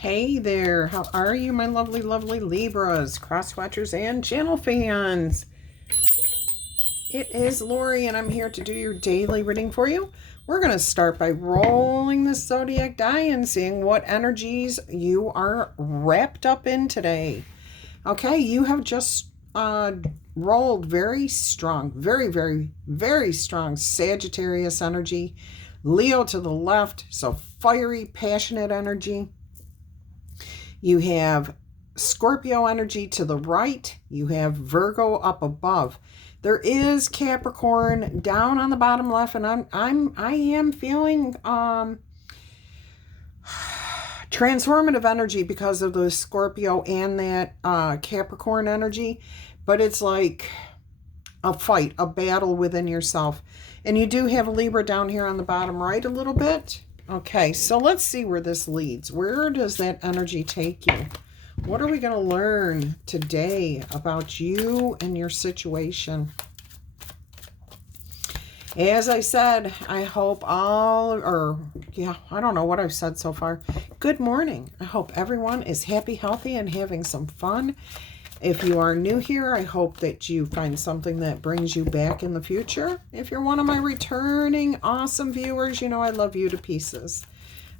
Hey there, how are you, my lovely, lovely Libras, cross watchers, and channel fans? It is Laurie, and I'm here to do your daily reading for you. We're going to start by rolling the zodiac die and seeing what energies you are wrapped up in today. Okay, you have just rolled very strong, very strong Sagittarius energy. Leo to the left, so fiery, passionate energy. You have Scorpio energy to the right. You have Virgo up above. There is Capricorn down on the bottom left, and I am feeling transformative energy because of the Scorpio and that Capricorn energy. But it's like a fight, a battle within yourself. And you do have a Libra down here on the bottom right a little bit. Okay, so let's see where this leads. Where does that energy take you? What are we going to learn today about you and your situation? As I said, I hope I don't know what I've said so far. Good morning. I hope everyone is happy, healthy, and having some fun. If you are new here, I hope that you find something that brings you back in the future. If you're one of my returning awesome viewers, you know I love you to pieces.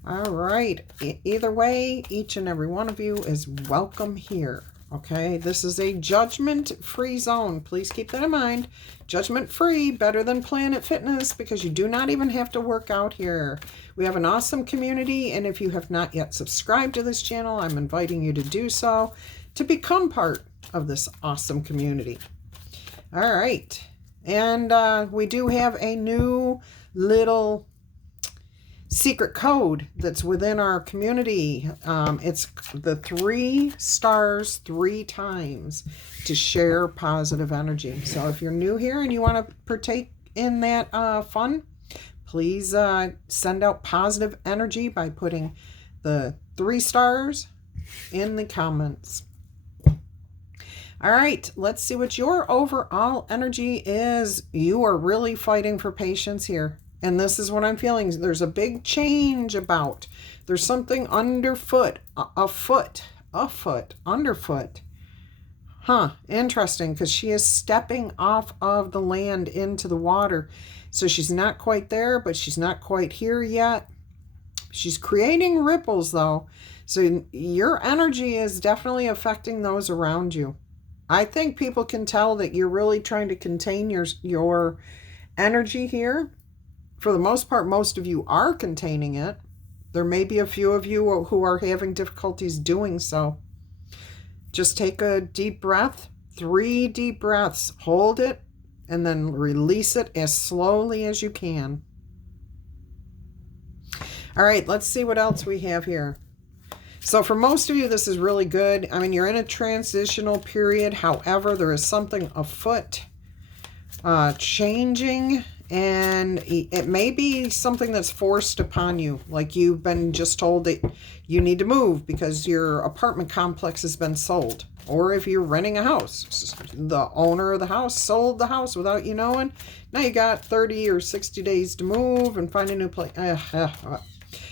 All right. Either way, each and every one of you is welcome here. Okay, this is a judgment-free zone. Please keep that in mind. Judgment-free, better than Planet Fitness, because you do not even have to work out here. We have an awesome community, and if you have not yet subscribed to this channel, I'm inviting you to do so to become part of this awesome community. All right, and we do have a new little secret code that's within our community. It's the 3 stars 3 times to share positive energy. So if you're new here and you want to partake in that fun, please send out positive energy by putting the 3 stars in the comments. All right, let's see what your overall energy is. You are really fighting for patience here. And this is what I'm feeling. There's a big change about. There's something underfoot, underfoot. Huh, interesting, because she is stepping off of the land into the water. So she's not quite there, but she's not quite here yet. She's creating ripples, though. So your energy is definitely affecting those around you. I think people can tell that you're really trying to contain your energy here. For the most part, most of you are containing it. There may be a few of you who are having difficulties doing so. Just take a deep breath, 3 deep breaths, hold it, and then release it as slowly as you can. All right, let's see what else we have here. So for most of you, this is really good. I mean, you're in a transitional period. However, there is something afoot, changing, and it may be something that's forced upon you. Like you've been just told that you need to move because your apartment complex has been sold. Or if you're renting a house, the owner of the house sold the house without you knowing. Now you got 30 or 60 days to move and find a new place.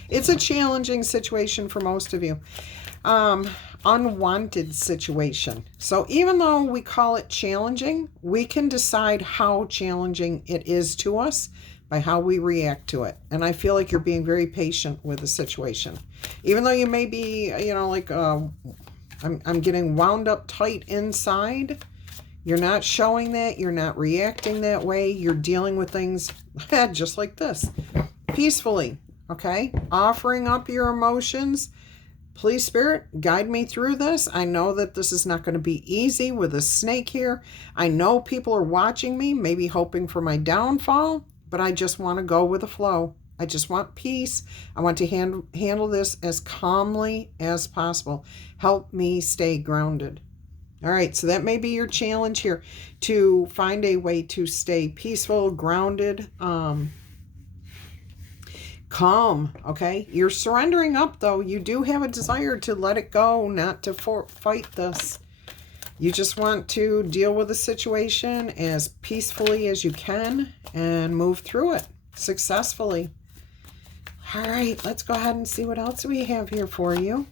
It's a challenging situation for most of you. Unwanted situation. So even though we call it challenging, we can decide how challenging it is to us by how we react to it. And I feel like you're being very patient with the situation. Even though you may be, like, I'm getting wound up tight inside. You're not showing that. You're not reacting that way. You're dealing with things just like this. Peacefully. Okay, offering up your emotions. Please, Spirit, guide me through this. I know that this is not going to be easy with a snake here. I know people are watching me, maybe hoping for my downfall, but I just want to go with the flow. I just want peace. I want to handle this as calmly as possible. Help me stay grounded. All right, so that may be your challenge here, to find a way to stay peaceful, grounded, calm. Okay, you're surrendering up, though. You do have a desire to let it go, not to fight this. You just want to deal with the situation as peacefully as you can and move through it successfully. All right, let's go ahead and see what else we have here for you.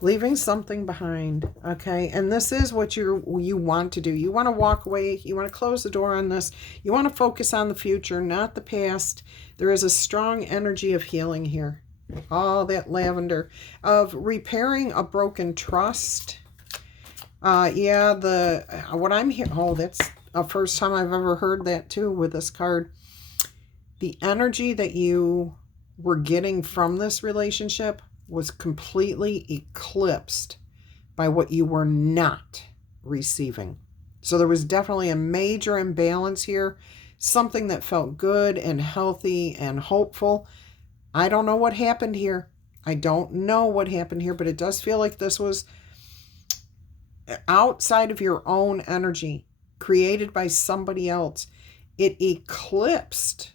Leaving something behind, okay? And this is what you want to do. You want to walk away. You want to close the door on this. You want to focus on the future, not the past. There is a strong energy of healing here. All that lavender. Of repairing a broken trust. Yeah, what I'm here, oh, that's the first time I've ever heard that too with this card. The energy that you were getting from this relationship was completely eclipsed by what you were not receiving. So there was definitely a major imbalance here, something that felt good and healthy and hopeful. I don't know what happened here. I don't know what happened here, but it does feel like this was outside of your own energy, created by somebody else. It eclipsed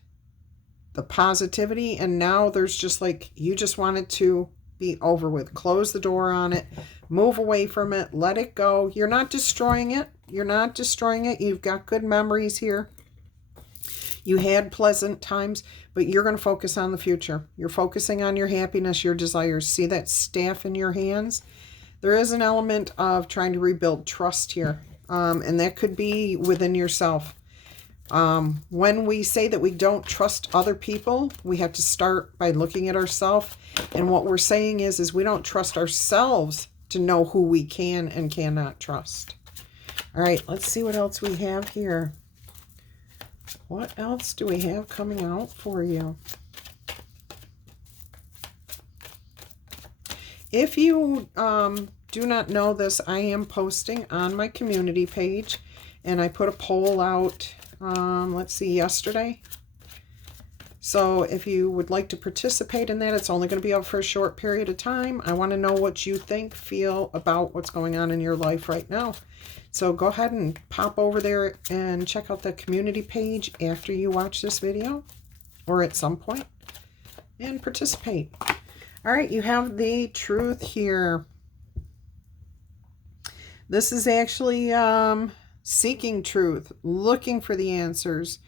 the positivity, and now there's just like, you just want it to be over with. Close the door on it, move away from it, let it go. You're not destroying it. You're not destroying it. You've got good memories here. You had pleasant times, but you're going to focus on the future. You're focusing on your happiness, your desires. See that staff in your hands? There is an element of trying to rebuild trust here, and that could be within yourself. When we say that we don't trust other people, we have to start by looking at ourselves. And what we're saying is we don't trust ourselves to know who we can and cannot trust. All right, let's see what else we have here. What else do we have coming out for you? If you do not know this, I am posting on my community page, and I put a poll out, let's see, yesterday. So if you would like to participate in that, it's only going to be up for a short period of time. I want to know what you think, feel about what's going on in your life right now. So go ahead and pop over there and check out the community page after you watch this video, or at some point, and participate. All right, you have the truth here. This is actually seeking truth, looking for the answers,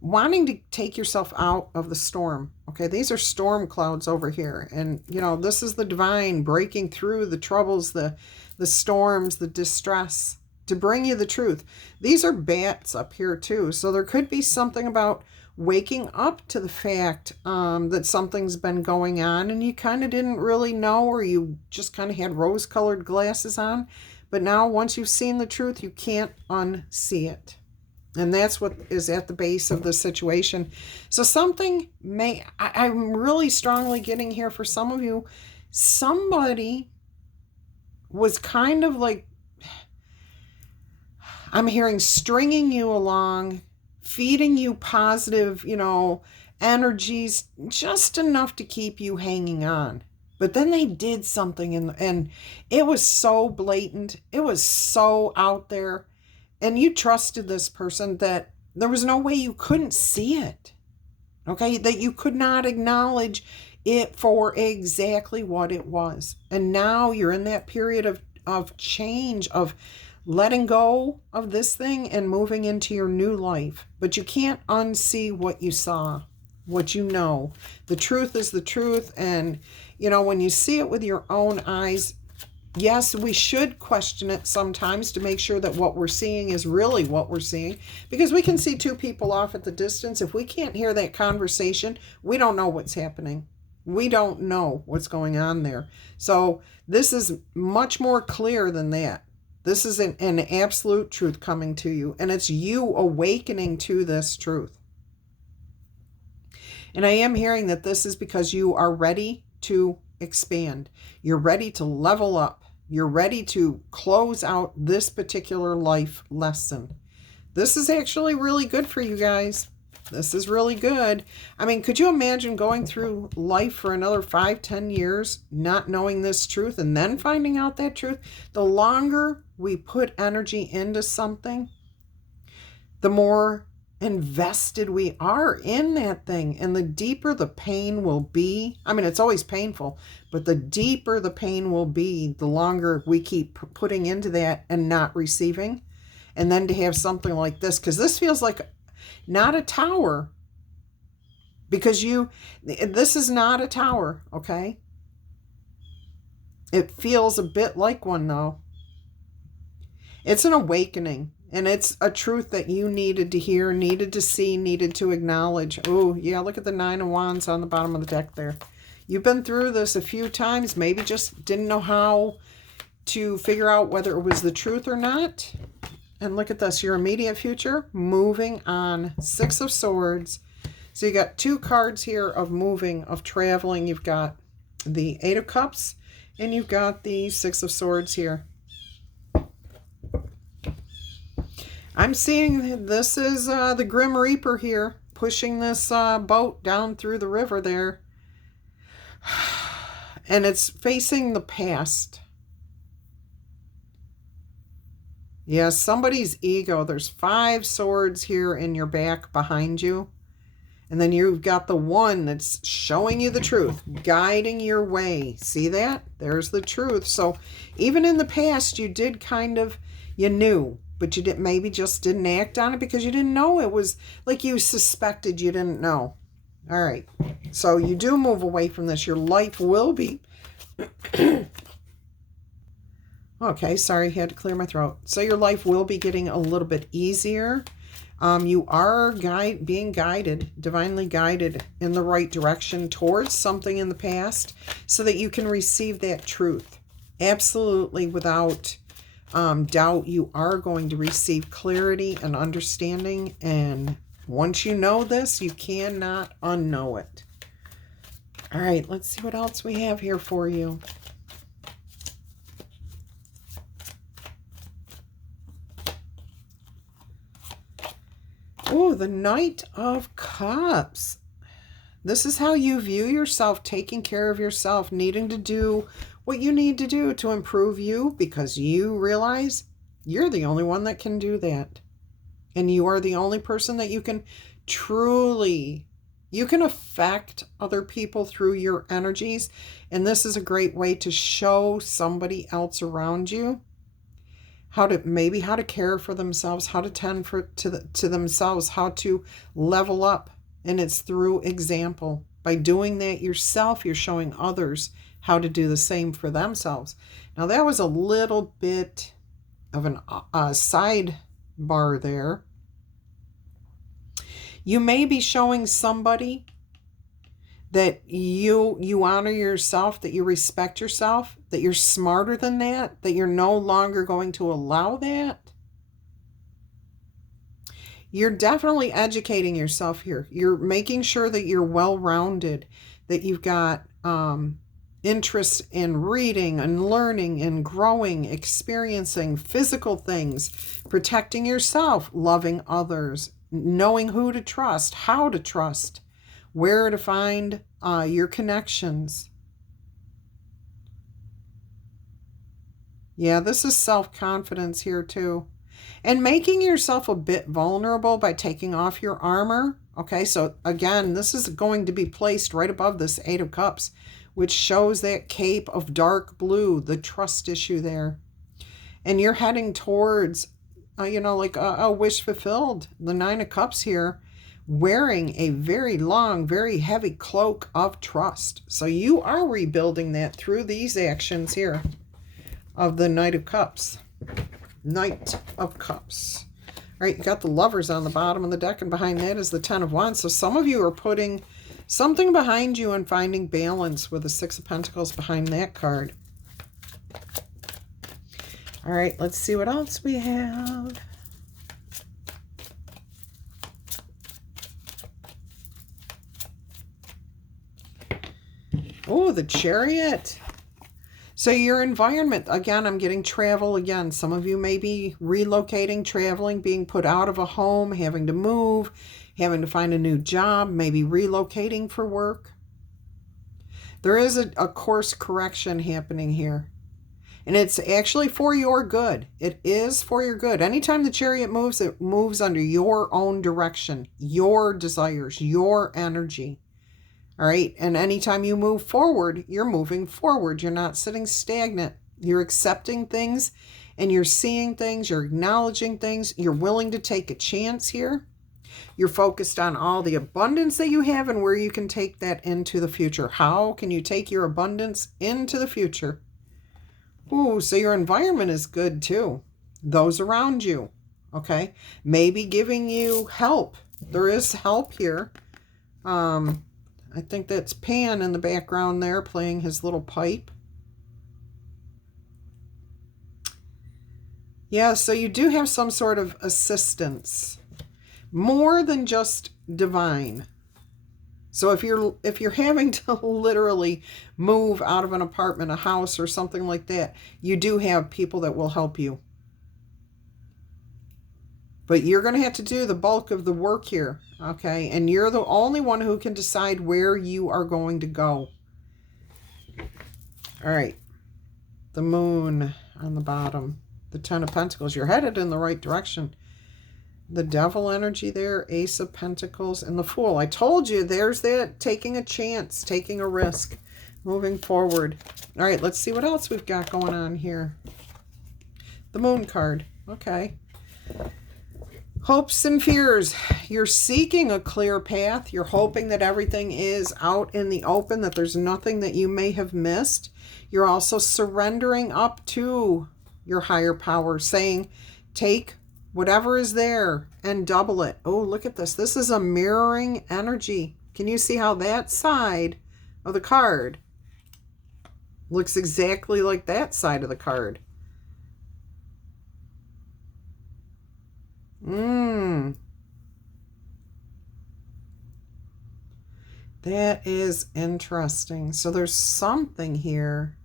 wanting to take yourself out of the storm. Okay, these are storm clouds over here. And, you know, this is the divine breaking through the troubles, the storms, the distress, to bring you the truth. These are bats up here too. So there could be something about waking up to the fact that something's been going on and you kind of didn't really know, or you just kind of had rose-colored glasses on. But now once you've seen the truth, you can't unsee it. And that's what is at the base of the situation. So something I'm really strongly getting here for some of you, somebody was kind of like, I'm hearing stringing you along, feeding you positive, you know, energies, just enough to keep you hanging on. But then they did something, and it was so blatant. It was so out there. And you trusted this person that there was no way you couldn't see it. Okay? That you could not acknowledge it for exactly what it was. And now you're in that period of change, of letting go of this thing and moving into your new life. But you can't unsee what you saw, what you know. The truth is the truth. And, you know, when you see it with your own eyes, yes, we should question it sometimes to make sure that what we're seeing is really what we're seeing. Because we can see two people off at the distance. If we can't hear that conversation, we don't know what's happening. We don't know what's going on there. So this is much more clear than that. This is an absolute truth coming to you, and it's you awakening to this truth. And I am hearing that this is because you are ready to expand. You're ready to level up. You're ready to close out this particular life lesson. This is actually really good for you guys. This is really good. I mean, could you imagine going through life for another 5-10 years, not knowing this truth and then finding out that truth? The longer we put energy into something, the more invested we are in that thing, and the deeper the pain will be. I mean, it's always painful, but the deeper the pain will be, the longer we keep putting into that and not receiving. And then to have something like this, because this feels like not a tower, because this is not a tower, okay? It feels a bit like one, though. It's an awakening, and it's a truth that you needed to hear, needed to see, needed to acknowledge. Oh, yeah, look at the Nine of Wands on the bottom of the deck there. You've been through this a few times, maybe just didn't know how to figure out whether it was the truth or not. And look at this, your immediate future, moving on. Six of Swords. So you got two cards here of moving, of traveling. You've got the Eight of Cups, and you've got the Six of Swords here. I'm seeing this is the Grim Reaper here, pushing this boat down through the river there. And it's facing the past. Yeah, somebody's ego. There's 5 swords here in your back behind you. And then you've got the one that's showing you the truth, guiding your way. See that? There's the truth. So even in the past, you did kind of, you knew, but you didn't, maybe just didn't act on it because you didn't know. It was like you suspected you didn't know. All right. So you do move away from this. Your life will be... Okay, sorry, had to clear my throat. So your life will be getting a little bit easier. You are being guided, divinely guided in the right direction towards something in the past so that you can receive that truth. Absolutely, without doubt, you are going to receive clarity and understanding. And once you know this, you cannot unknow it. All right, let's see what else we have here for you. Oh, the Knight of Cups. This is how you view yourself, taking care of yourself, needing to do what you need to do to improve you because you realize you're the only one that can do that. And you are the only person that you can truly, you can affect other people through your energies. And this is a great way to show somebody else around you how to care for themselves, how to tend to themselves, how to level up. And it's through example. By doing that yourself, you're showing others how to do the same for themselves. Now that was a little bit of a sidebar there. You may be showing somebody that you honor yourself, that you respect yourself, that you're smarter than that you're no longer going to allow that. You're definitely educating yourself here. You're making sure that you're well-rounded, that you've got interest in reading and learning and growing, experiencing physical things, protecting yourself, loving others, knowing who to trust, how to trust, where to find your connections. Yeah, this is self-confidence here too. And making yourself a bit vulnerable by taking off your armor. Okay, so again, this is going to be placed right above this Eight of Cups, which shows that cape of dark blue, the trust issue there. And you're heading towards, like a wish fulfilled. The Nine of Cups here, wearing a very long, very heavy cloak of trust. So you are rebuilding that through these actions here of the Knight of Cups. Knight of Cups. All right, you got the Lovers on the bottom of the deck, and behind that is the Ten of Wands. So some of you are putting something behind you and finding balance with the Six of Pentacles behind that card. All right, let's see what else we have. Oh, the Chariot. So your environment, again, I'm getting travel again. Some of you may be relocating, traveling, being put out of a home, having to move, having to find a new job, maybe relocating for work. There is a course correction happening here. And it's actually for your good. It is for your good. Anytime the Chariot moves, it moves under your own direction, your desires, your energy. All right. And anytime you move forward, you're moving forward. You're not sitting stagnant. You're accepting things and you're seeing things. You're acknowledging things. You're willing to take a chance here. You're focused on all the abundance that you have and where you can take that into the future. How can you take your abundance into the future? Ooh, so your environment is good too. Those around you, okay? Maybe giving you help. There is help here. I think that's Pan in the background there playing his little pipe. Yeah, so you do have some sort of assistance. More than just divine. So if you're having to literally move out of an apartment, a house, or something like that, you do have people that will help you. But you're going to have to do the bulk of the work here, okay? And you're the only one who can decide where you are going to go. All right. The Moon on the bottom. The Ten of Pentacles. You're headed in the right direction. The Devil energy there, Ace of Pentacles, and the Fool. I told you, there's that taking a chance, taking a risk, moving forward. All right, let's see what else we've got going on here. The Moon card. Okay. Hopes and fears. You're seeking a clear path. You're hoping that everything is out in the open, that there's nothing that you may have missed. You're also surrendering up to your higher power, saying, take whatever is there and double it. Oh, look at this. This is a mirroring energy. Can you see how that side of the card looks exactly like that side of the card? That is interesting. So there's something here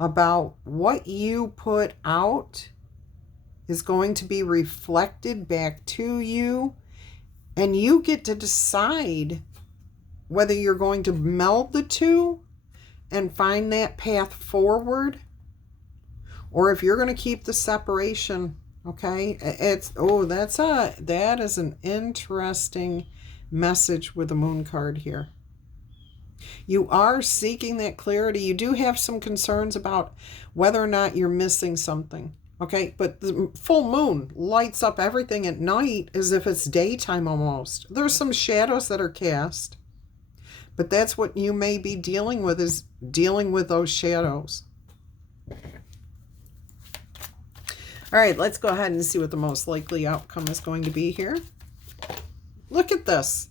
about what you put out is going to be reflected back to you, and you get to decide whether you're going to meld the two and find that path forward, or if you're going to keep the separation. Okay, that is an interesting message with the Moon card here. You are seeking that clarity. You do have some concerns about whether or not you're missing something. Okay, but the full moon lights up everything at night as if it's daytime almost. There's some shadows that are cast, but that's what you may be dealing with, is dealing with those shadows. All right, let's go ahead and see what the most likely outcome is going to be here. Look at this.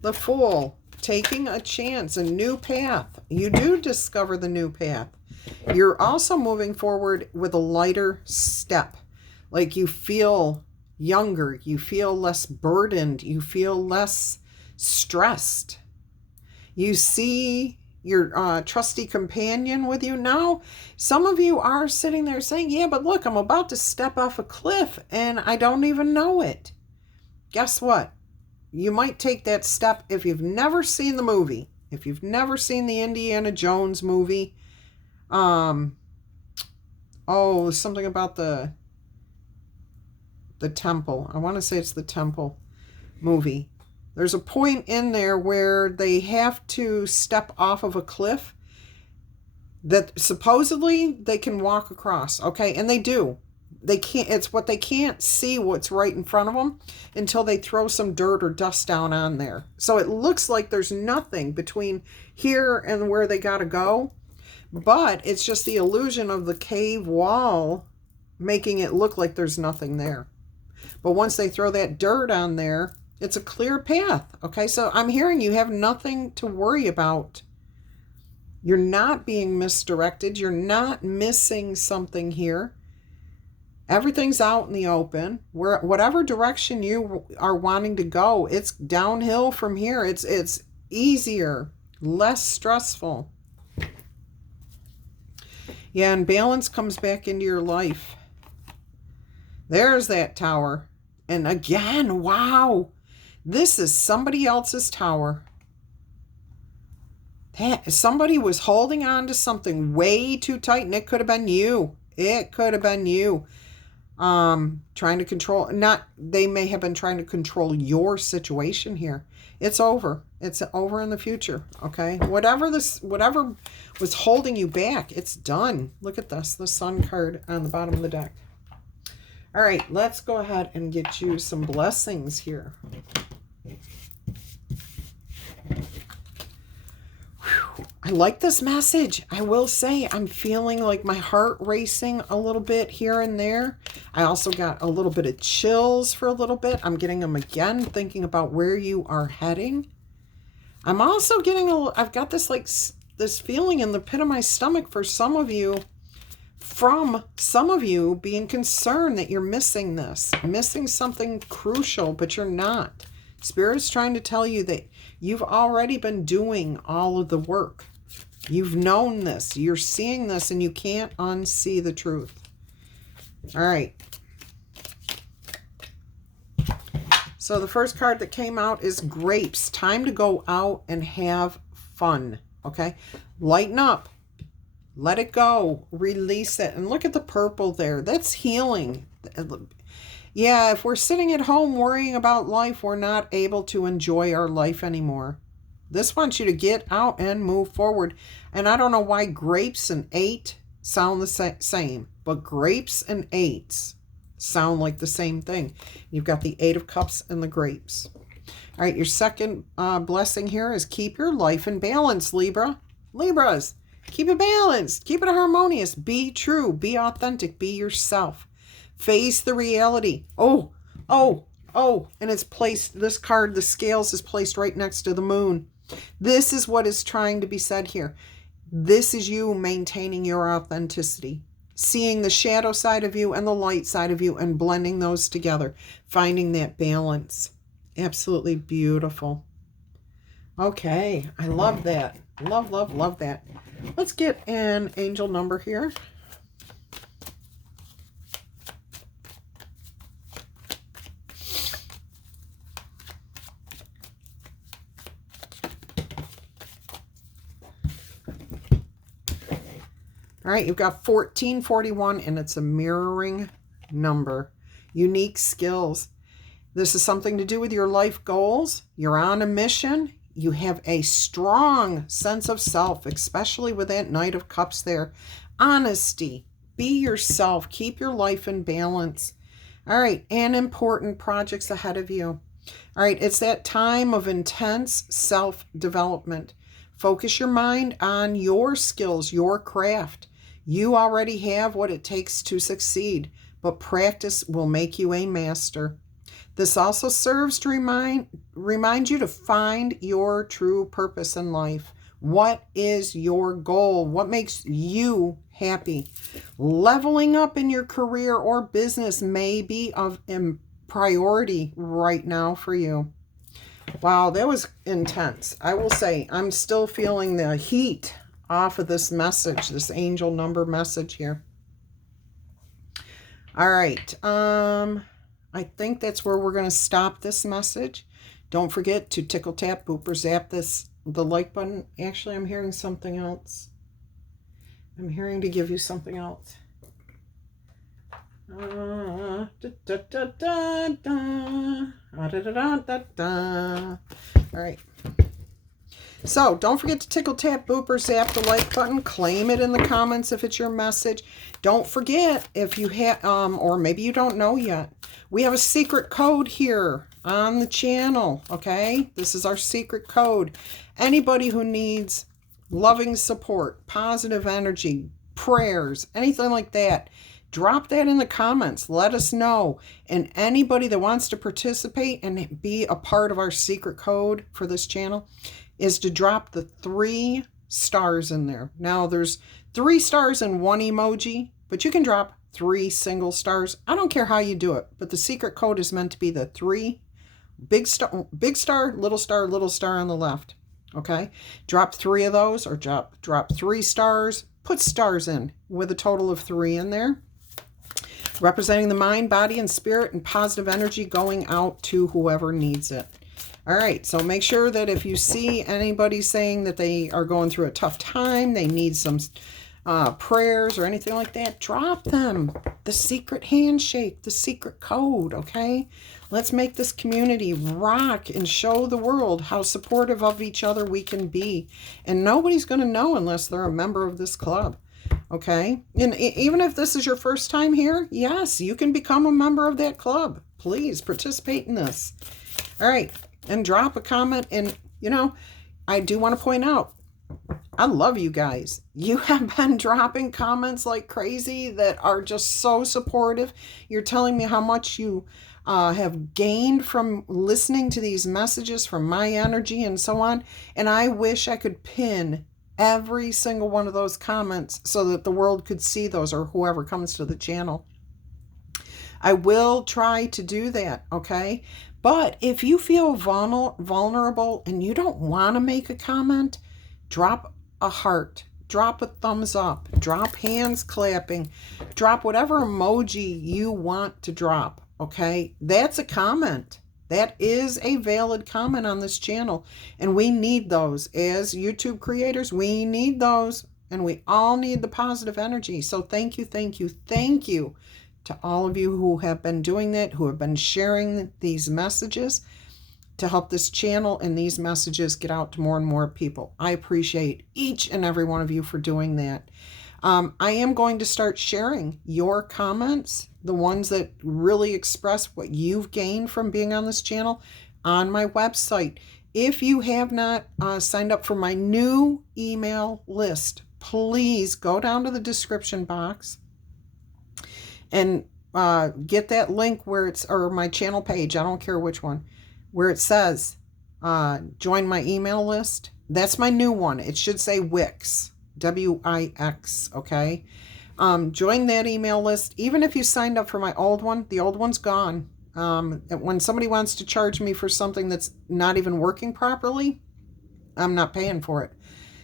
The Fool, taking a chance, a new path. You do discover the new path. You're also moving forward with a lighter step. Like you feel younger, you feel less burdened, you feel less stressed. You see your trusty companion with you now. Some of you are sitting there saying, yeah, but look, I'm about to step off a cliff and I don't even know it. Guess what? You might take that step if you've never seen the movie. If you've never seen the Indiana Jones movie. Something about the temple. I want to say it's the temple movie. There's a point in there where they have to step off of a cliff that supposedly they can walk across. Okay, and they do. They can't. It's what they can't see what's right in front of them until they throw some dirt or dust down on there. So it looks like there's nothing between here and where they got to go. But it's just the illusion of the cave wall making it look like there's nothing there. But once they throw that dirt on there, it's a clear path. Okay, so I'm hearing you have nothing to worry about. You're not being misdirected. You're not missing something here. Everything's out in the open. Whatever direction you are wanting to go, it's downhill from here. It's easier, less stressful. Yeah, and balance comes back into your life. There's that tower. And again, wow, this is somebody else's tower. Somebody was holding on to something way too tight, and it could have been you. It could have been you. Trying to control, they may have been trying to control your situation here. It's over. It's over in the future. Okay. Whatever was holding you back, it's done. Look at this, the Sun card on the bottom of the deck. All right, let's go ahead and get you some blessings here. Whew. I like this message. I will say I'm feeling like my heart racing a little bit here and there. I also got a little bit of chills for a little bit. I'm getting them again, thinking about where you are heading. I'm also getting I've got this like this feeling in the pit of my stomach for some of you, from some of you being concerned that you're missing this, missing something crucial, but you're not. Spirit is trying to tell you that you've already been doing all of the work. You've known this, you're seeing this, and you can't unsee the truth. All right. So the first card that came out is grapes. Time to go out and have fun, okay? Lighten up. Let it go. Release it. And look at the purple there. That's healing. Yeah, if we're sitting at home worrying about life, we're not able to enjoy our life anymore. This wants you to get out and move forward. And I don't know why grapes and 8 sound the same, but grapes and 8s sound like the same thing. You've got the 8 of Cups and the grapes. All right, your second blessing here is keep your life in balance, Libra. Libras, keep it balanced. Keep it harmonious. Be true. Be authentic. Be yourself. Face the reality. Oh, and it's placed, this card, the scales is placed right next to the moon. This is what is trying to be said here. This is you maintaining your authenticity, seeing the shadow side of you and the light side of you and blending those together, finding that balance. Absolutely beautiful. Okay, I love that. Love that. Let's get an angel number here. All right, you've got 1441, and it's a mirroring number. Unique skills. This is something to do with your life goals. You're on a mission. You have a strong sense of self, especially with that Knight of Cups there. Honesty. Be yourself. Keep your life in balance. All right, and important projects ahead of you. All right, it's that time of intense self-development. Focus your mind on your skills, your craft. You already have what it takes to succeed, but practice will make you a master. This also serves to remind you to find your true purpose in life. What is your goal? What makes you happy? Leveling up in your career or business may be of priority right now for you. Wow, that was intense. I will say I'm still feeling the heat off of this message, this angel number message here. All right. I think that's where we're going to stop this message. Don't forget to tickle, tap, boop, or zap the like button. Actually, I'm hearing something else. I'm hearing to give you something else. All right. So don't forget to tickle, tap, boop, or zap the like button. Claim it in the comments if it's your message. Don't forget, if you have, or maybe you don't know yet, we have a secret code here on the channel, okay? This is our secret code. Anybody who needs loving support, positive energy, prayers, anything like that, drop that in the comments. Let us know. And anybody that wants to participate and be a part of our secret code for this channel is to drop the 3 stars in there. Now, there's 3 stars in one emoji, but you can drop 3 single stars. I don't care how you do it, but the secret code is meant to be the 3 big star, little star on the left. Okay? Drop 3 of those, or drop 3 stars. Put stars in with a total of 3 in there, representing the mind, body, and spirit, and positive energy going out to whoever needs it. All right, so make sure that if you see anybody saying that they are going through a tough time, they need some prayers or anything like that, drop them. The secret handshake, the secret code, okay? Let's make this community rock and show the world how supportive of each other we can be. And nobody's going to know unless they're a member of this club, okay? And even if this is your first time here, yes, you can become a member of that club. Please participate in this. All right. And drop a comment. And, you know, I do want to point out, I love you guys. You have been dropping comments like crazy that are just so supportive. You're telling me how much you have gained from listening to these messages from my energy and so on. And I wish I could pin every single one of those comments so that the world could see those, or whoever comes to the channel. I will try to do that, okay? But if you feel vulnerable and you don't want to make a comment, drop a heart, drop a thumbs up, drop hands clapping, drop whatever emoji you want to drop, okay? That's a comment. That is a valid comment on this channel, and we need those. As YouTube creators, we need those, and we all need the positive energy. So thank you, thank you, thank you to all of you who have been doing that, who have been sharing these messages to help this channel and these messages get out to more and more people. I appreciate each and every one of you for doing that. I am going to start sharing your comments, the ones that really express what you've gained from being on this channel, on my website. If you have not signed up for my new email list, please go down to the description box and get that link where it's, or my channel page, I don't care which one, where it says join my email list. That's my new one. It should say Wix, W-I-X, okay? Join that email list. Even if you signed up for my old one, the old one's gone. When somebody wants to charge me for something that's not even working properly, I'm not paying for it.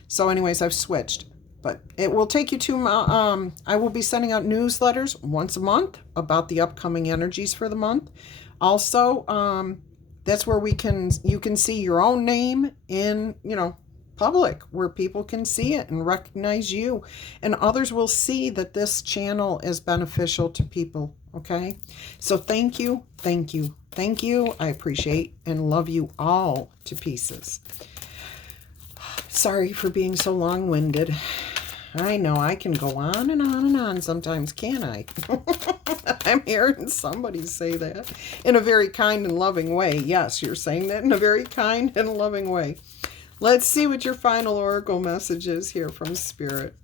So anyways, I've switched. But it will take you to, I will be sending out newsletters once a month about the upcoming energies for the month. Also, that's where you can see your own name in, public, where people can see it and recognize you, and others will see that this channel is beneficial to people. Okay, so thank you, thank you, thank you. I appreciate and love you all to pieces. Sorry for being so long-winded. I know I can go on and on and on sometimes, can't I? I'm hearing somebody say that in a very kind and loving way. Yes, you're saying that in a very kind and loving way. Let's see what your final oracle message is here from Spirit.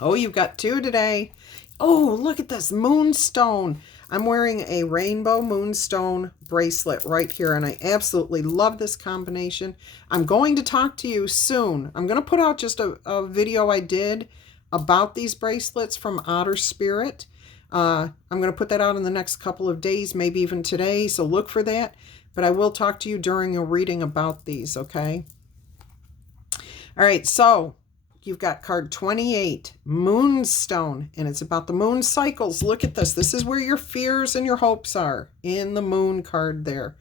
Oh, you've got two today. Oh, look at this moonstone. I'm wearing a rainbow moonstone bracelet right here, and I absolutely love this combination. I'm going to talk to you soon. I'm going to put out just a video I did about these bracelets from Otter Spirit. I'm going to put that out in the next couple of days, maybe even today, so look for that. But I will talk to you during a reading about these, okay? All right, so you've got card 28, Moonstone, and it's about the moon cycles. Look at this. This is where your fears and your hopes are, in the moon card there.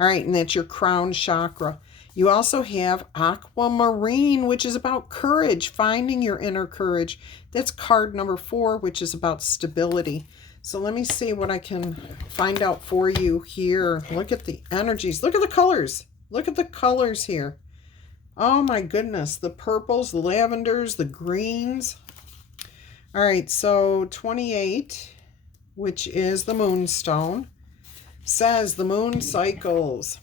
All right, and that's your crown chakra. You also have Aquamarine, which is about courage, finding your inner courage. That's card number 4, which is about stability. So let me see what I can find out for you here. Look at the energies. Look at the colors. Look at the colors here. Oh my goodness. The purples, the lavenders, the greens. All right, so 28, which is the moonstone, says the moon cycles.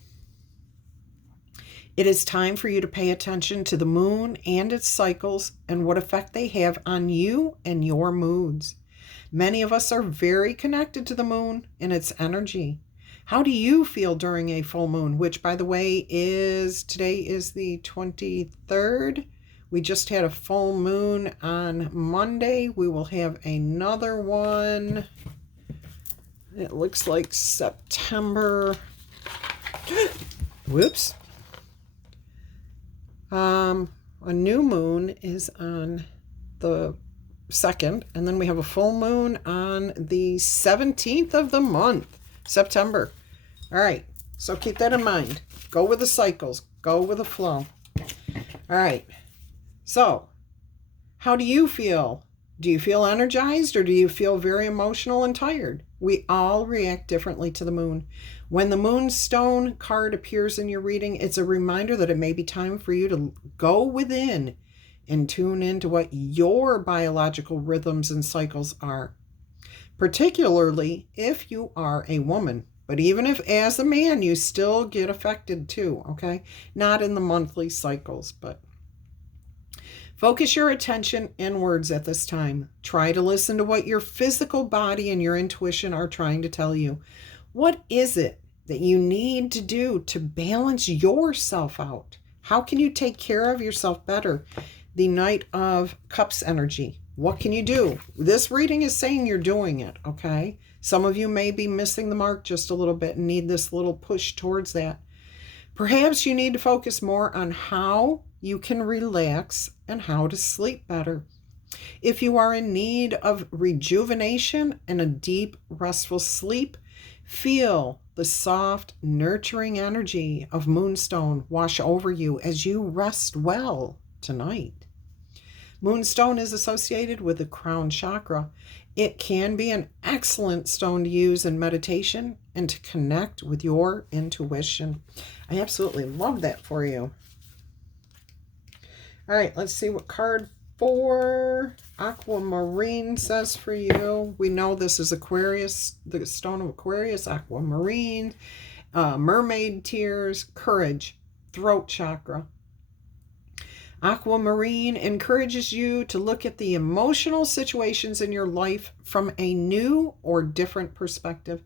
It is time for you to pay attention to the moon and its cycles and what effect they have on you and your moods. Many of us are very connected to the moon and its energy. How do you feel during a full moon, which, by the way, today is the 23rd. We just had a full moon on Monday. We will have another one. It looks like September. Whoops. A new moon is on the 2nd, and then we have a full moon on the 17th of the month, September. All right, so keep that in mind. Go with the cycles. Go with the flow. All right, so how do you feel? Do you feel energized, or do you feel very emotional and tired? We all react differently to the moon. When the moonstone card appears in your reading, it's a reminder that it may be time for you to go within and tune into what your biological rhythms and cycles are, particularly if you are a woman. But even if as a man, you still get affected too, okay? Not in the monthly cycles, but Focus your attention inwards at this time. Try to listen to what your physical body and your intuition are trying to tell you. What is it that you need to do to balance yourself out? How can you take care of yourself better? The Knight of Cups energy. What can you do? This reading is saying you're doing it, okay? Some of you may be missing the mark just a little bit and need this little push towards that. Perhaps you need to focus more on how you can relax and how to sleep better. If you are in need of rejuvenation and a deep, restful sleep, feel the soft, nurturing energy of Moonstone wash over you as you rest well tonight. Moonstone is associated with the crown chakra. It can be an excellent stone to use in meditation and to connect with your intuition. I absolutely love that for you. All right, let's see what card 4 Aquamarine says for you. We know this is Aquarius, the stone of Aquarius, Aquamarine, mermaid tears, courage, throat chakra. Aquamarine encourages you to look at the emotional situations in your life from a new or different perspective.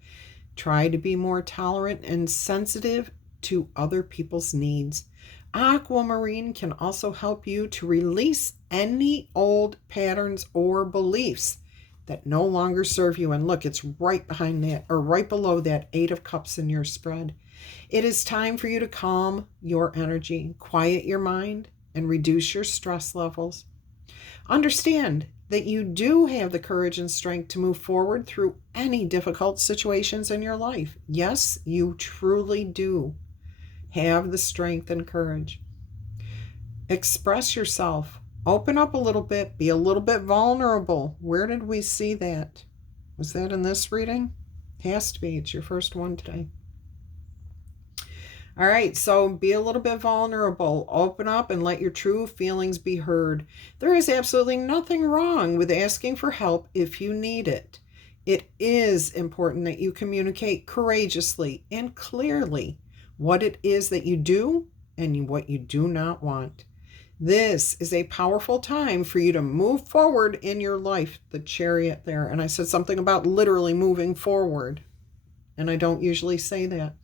Try to be more tolerant and sensitive to other people's needs. Aquamarine can also help you to release any old patterns or beliefs that no longer serve you. And look, it's right behind that, or right below that 8 of Cups in your spread. It is time for you to calm your energy, quiet your mind, and reduce your stress levels. Understand that you do have the courage and strength to move forward through any difficult situations in your life. Yes, you truly do have the strength and courage. Express yourself. Open up a little bit. Be a little bit vulnerable. Where did we see that? Was that in this reading? Has to be. It's your first one today. All right, so be a little bit vulnerable. Open up and let your true feelings be heard. There is absolutely nothing wrong with asking for help if you need it. It is important that you communicate courageously and clearly what it is that you do and what you do not want. This is a powerful time for you to move forward in your life, the Chariot there. And I said something about literally moving forward, and I don't usually say that.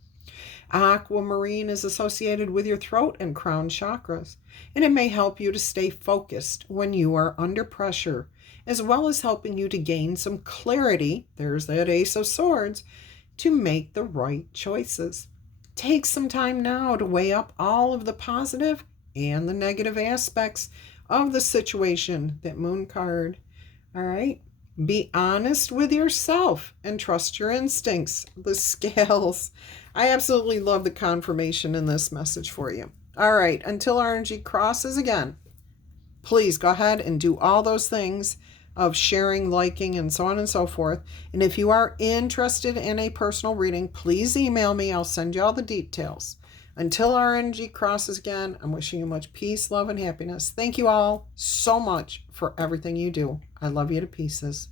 Aquamarine is associated with your throat and crown chakras, and it may help you to stay focused when you are under pressure, as well as helping you to gain some clarity, there's that Ace of Swords, to make the right choices. Take some time now to weigh up all of the positive and the negative aspects of the situation, that Moon card. All right? Be honest with yourself and trust your instincts, the Scales. I absolutely love the confirmation in this message for you. All right, until our energy crosses again, please go ahead and do all those things of sharing, liking, and so on and so forth. And if you are interested in a personal reading, please email me. I'll send you all the details. Until our energy crosses again, I'm wishing you much peace, love, and happiness. Thank you all so much for everything you do. I love you to pieces.